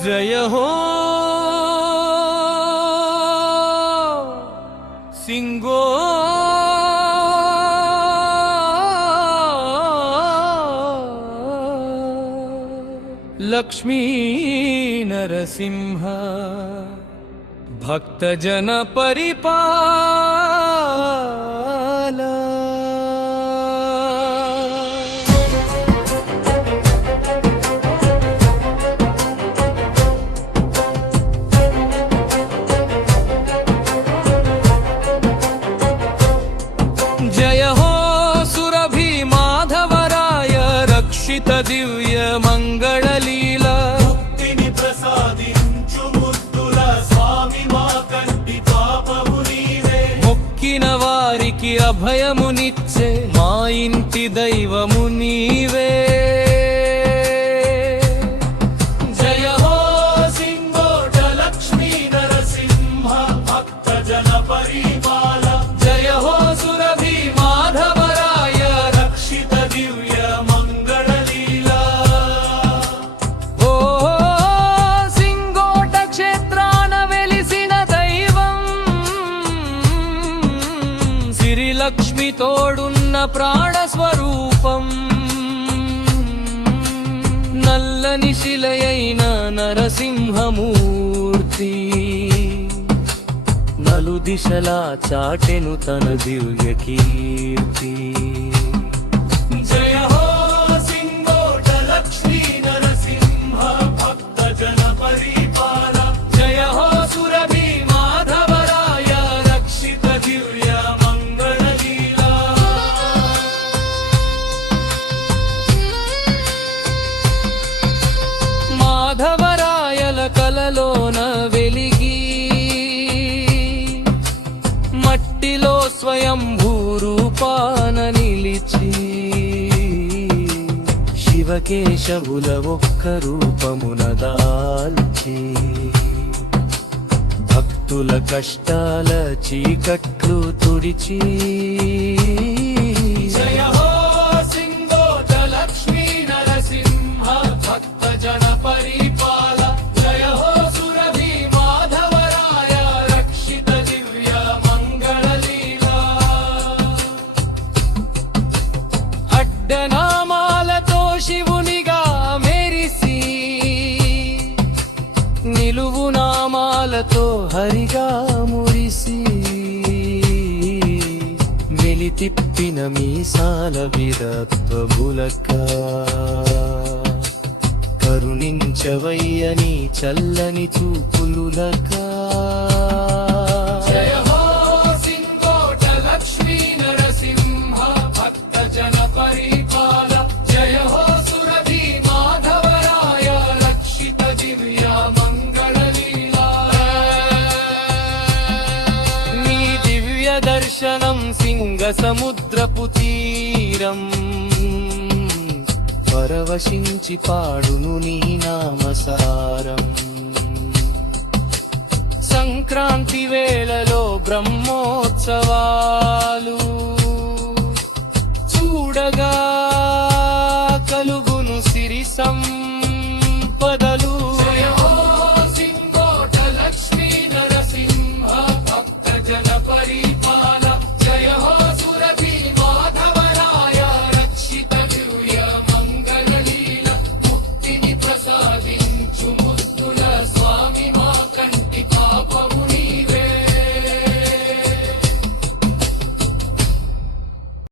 जय हो सिंगो लक्ष्मी नरसिंह भक्तजन परिपाला। जय हो सुरभि माधवराय रक्षित दिव्य मंगल लीला। मुक्तिनि प्रसादिंचु मुद्दुल स्वामी मा कंటి పాపము నీవే। మొక్కిన వారికి అభయమునిచ్చే మా ఇంటి దైవము నీవే। జయ హో సింగోట లక్ష్మీ నరసింహ భక్త జన పరిపాల। జయ హో సురభి మాధవరాయ రక్షిత దివ్య మంగళ లీలా। ఓ సింగోట క్షేత్రాన వెలిసిన దైవం సిరి లక్ష్మి తోడున్న ప్రాణ స్వరూపం। నల్లని శిలయైన నరసింహమూర్తి నలు దిశలా చాటెను తన దివ్య కీర్తి। జయ హో సింగోట లక్ష్మీ నరసింహ భక్త జన పరిపాల। జయ హో సురభి మాధవరాయ రక్షిత దివ్య మంగళ లీలా। మాధవరాయల కలలోన వెలిగి మట్టిలో స్వయంభూరూపాన నిలిచి శివకేశవుల ఒక్క రూపమున దాల్చి భక్తుల కష్టాల చీకట్లు తుడిచి। జయ హో సింగోట లక్ష్మీ నరసింహ భక్త జన పరిపాల। జయ హో సురభి మాధవరాయ రక్షిత దివ్య మంగళ లీలా। అడ్డనామాలతో శివునిగా మెరిసి నిలువు నామాలతో హరిగా మురిసి వెలితిప్పిన మీసాల వీరత్వములక కరుణించవయ్యని చల్లని చూపులులక। జయ హో సింగోట లక్ష్మీ నరసింహ భక్త జన పరిపాల। జయ హో సురభి మాధవరాయ రక్షిత దివ్య మంగళ లీలా। నీ దివ్య దర్శనం సింగ సముద్రపు తీరం పరవశించి పాడును నీ నామసారం। సంక్రాంతి వేళలో బ్రహ్మోత్సవాలు చూడగా కలుగును సిరి సంపదలు।